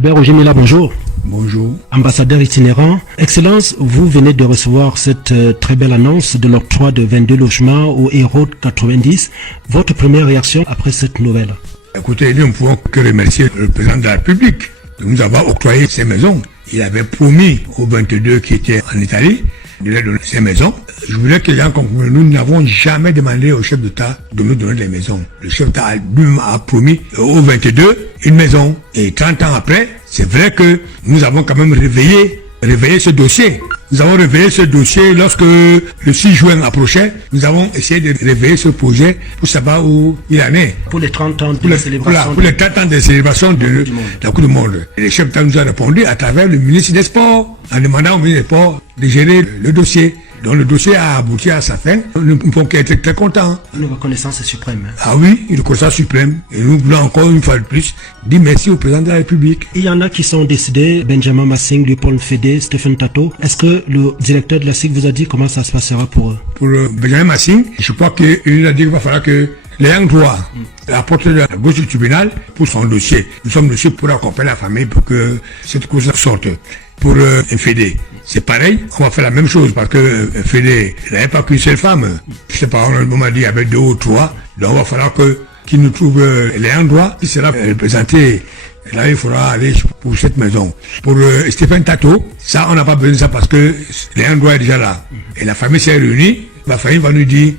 Albert Ojemila, bonjour. Bonjour. Ambassadeur itinérant. Excellence, vous venez de recevoir cette très belle annonce de l'octroi de 22 logements aux héros de 90. Votre première réaction après cette nouvelle? Écoutez, nous ne pouvons que remercier le président de la République de nous avoir octroyé ces maisons. Il avait promis aux 22 qui étaient en Italie de leur donner ces maisons. Je voulais que les gens comprennent, nous n'avons jamais demandé au chef d'État de nous donner des maisons. Le chef d'État lui-même a promis aux 22 une maison. Et 30 ans après, c'est vrai que nous avons quand même réveillé ce dossier. Nous avons réveillé ce dossier lorsque le 6 juin approchait. Nous avons essayé de réveiller ce projet pour savoir où il en est. Pour les 30 ans de la célébration. Pour les 30 ans de célébration de la Coupe du Monde. Et le chef d'État nous a répondu à travers le ministre des Sports, en demandant au ministre des Sports de gérer le dossier. Donc le dossier a abouti à sa fin. Nous ne pouvons qu'être très contents. Une reconnaissance suprême. Ah oui, une reconnaissance suprême. Et nous voulons encore une fois de plus dire merci au président de la République. Il y en a qui sont décédés, Benjamin Massing, Léopold Fédé, Stéphane Tato. Est-ce que le directeur de la SIC vous a dit comment ça se passera pour eux? Pour Benjamin Massing, je crois qu'il a dit qu'il va falloir que l'ayant droit apporte la gauche du tribunal pour son dossier. Nous sommes dessus pour accompagner la famille pour que cette cause sorte. Pour Fédé, c'est pareil, on va faire la même chose parce que Fédé n'avait pas qu'une seule femme. Je sais pas, on m'a dit avec 2 ou 3, donc il va falloir qu'il nous trouve l'ayant droit qui sera représenté. Là, il faudra aller pour cette maison. Pour Stéphane Tato, ça, on n'a pas besoin de ça parce que l'ayant droit est déjà là. Et la famille s'est réunie, la famille va nous dire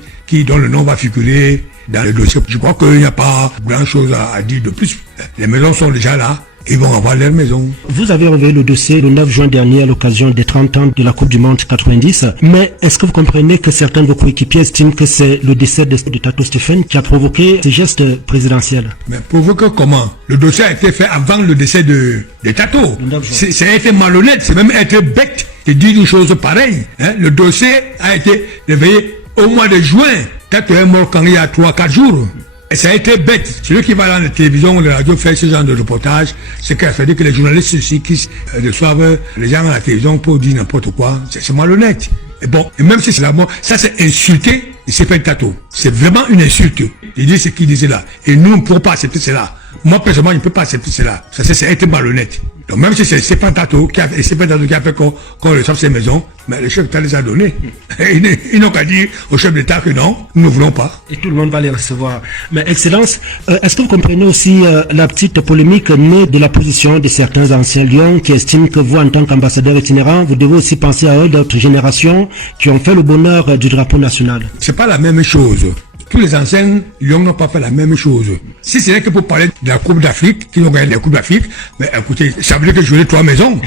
dont le nom va figurer dans le dossier. Je crois qu'il n'y a pas grand chose à dire de plus. Les maisons sont déjà là. Ils vont avoir leur maison. Vous avez révélé le dossier le 9 juin dernier à l'occasion des 30 ans de la Coupe du Monde 90. Mais est-ce que vous comprenez que certains de vos coéquipiers estiment que c'est le décès de Tato Stéphane qui a provoqué ces gestes présidentiels? Mais provoqué comment? Le dossier a été fait avant le décès de Tato. Ça a été malhonnête, c'est même être bête de dire une chose pareille. Le dossier a été réveillé au mois de juin. Tato est mort quand il y a 3-4 jours. Et ça a été bête. Celui qui va dans la télévision ou la radio faire ce genre de reportage, c'est qu'il a fallu que les journalistes aussi qui reçoivent les gens à la télévision pour dire n'importe quoi. C'est malhonnête. Et bon, et même si c'est la mort, ça c'est insulter Stéphane Tato. C'est vraiment une insulte. Il dit ce qu'il disait là. Et nous ne pouvons pas accepter cela. Moi, personnellement, je ne peux pas accepter cela. Ça, c'est être malhonnête. Donc, même si c'est Stéphane Tato qui a fait qu'on reçoive ces maisons, mais le chef d'État les a donnés. Ils n'ont qu'à dire au chef d'État que non, nous ne voulons pas. Et tout le monde va les recevoir. Mais Excellence, est-ce que vous comprenez aussi la petite polémique née de la position de certains anciens lions qui estiment que vous, en tant qu'ambassadeur itinérant, vous devez aussi penser à eux d'autres générations qui ont fait le bonheur du drapeau national? C'est pas la même chose. Tous les anciens Lions n'ont pas fait la même chose. Si ce n'est que pour parler de la Coupe d'Afrique, qu'ils ont gagné la Coupe d'Afrique, mais écoutez, ça veut dire que je voulais 3 maisons.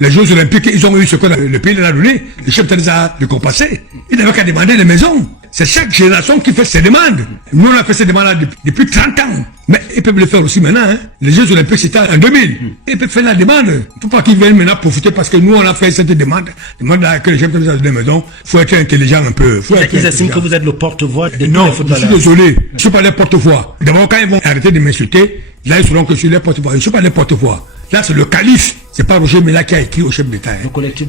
Les Jeux Olympiques, ils ont eu ce que le pays leur a donné. Le chef d'État les a récompensés. Ils n'avaient qu'à demander des maisons. C'est chaque génération qui fait ses demandes. Nous, on a fait ces demandes-là depuis 30 ans. Mais ils peuvent le faire aussi maintenant. Les Jeux Olympiques, c'était en 2000. Ils peuvent faire la demande. Il ne faut pas qu'ils viennent maintenant profiter parce que nous, on a fait cette demande. Demande que les chefs d'État nous donnent des maisons. Il faut être intelligent un peu. Ils estiment que vous êtes le porte-voix de non, je suis désolé. Je ne suis pas les porte-voix. D'abord, quand ils vont arrêter de m'insulter, là, ils sauront que je suis les porte-voix. Je ne suis pas les porte-voix. Là, c'est le calife. C'est pas Roger Mela qui a écrit au chef d'État.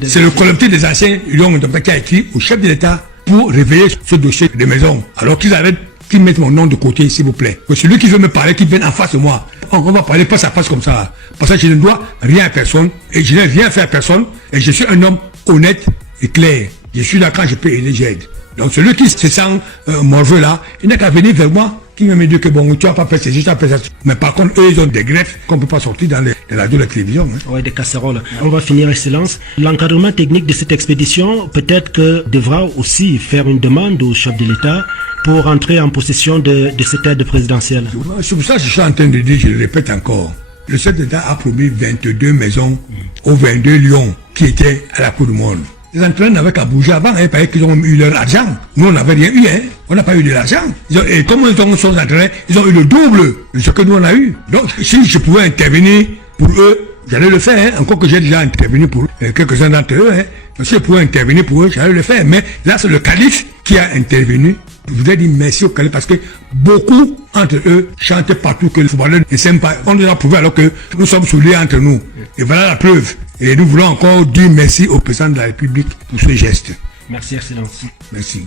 C'est le collectif des anciens Lions qui a écrit au chef de l'État pour réveiller ce dossier de maison. Alors qu'ils arrêtent, qu'ils mettent mon nom de côté, s'il vous plaît. Que celui qui veut me parler, qu'il vienne en face de moi. On va parler face à face comme ça. Parce que je ne dois rien à personne. Et je n'ai rien fait à personne. Et je suis un homme honnête et clair. Je suis là quand je peux aider, j'aide. Donc celui qui se sent morveux là, il n'a qu'à venir vers moi, qui me dit que bon, tu n'as pas fait ceci, tu as fait ça. Mais par contre, eux, ils ont des greffes qu'on ne peut pas sortir dans les radios de la télévision. Oui, des casseroles. On va finir, Excellence. L'encadrement technique de cette expédition, peut-être que devra aussi faire une demande au chef de l'État pour entrer en possession de cette aide présidentielle. C'est pour ça que je suis en train de dire, je le répète encore. Le chef d'État a promis 22 maisons aux 22 lions qui étaient à la Coupe du Monde. Les entraîneurs n'avaient qu'à bouger avant, parce qu'ils ont eu leur argent. Nous, on n'avait rien eu, on n'a pas eu de l'argent. Et comme ils sont entraînés, ils ont eu le double de ce que nous, on a eu. Donc, si je pouvais intervenir pour eux, j'allais le faire, encore que j'ai déjà intervenu pour quelques-uns d'entre eux. Donc, si je pouvais intervenir pour eux, j'allais le faire. Mais là, c'est le calife qui a intervenu. Je voudrais dire merci au calife parce que beaucoup entre eux chantaient partout que le footballeur ne s'aime pas. On nous a prouvé alors que nous sommes soudés entre nous. Et voilà la preuve. Et nous voulons encore dire merci au président de la République pour ce geste. Merci, Excellence. Merci.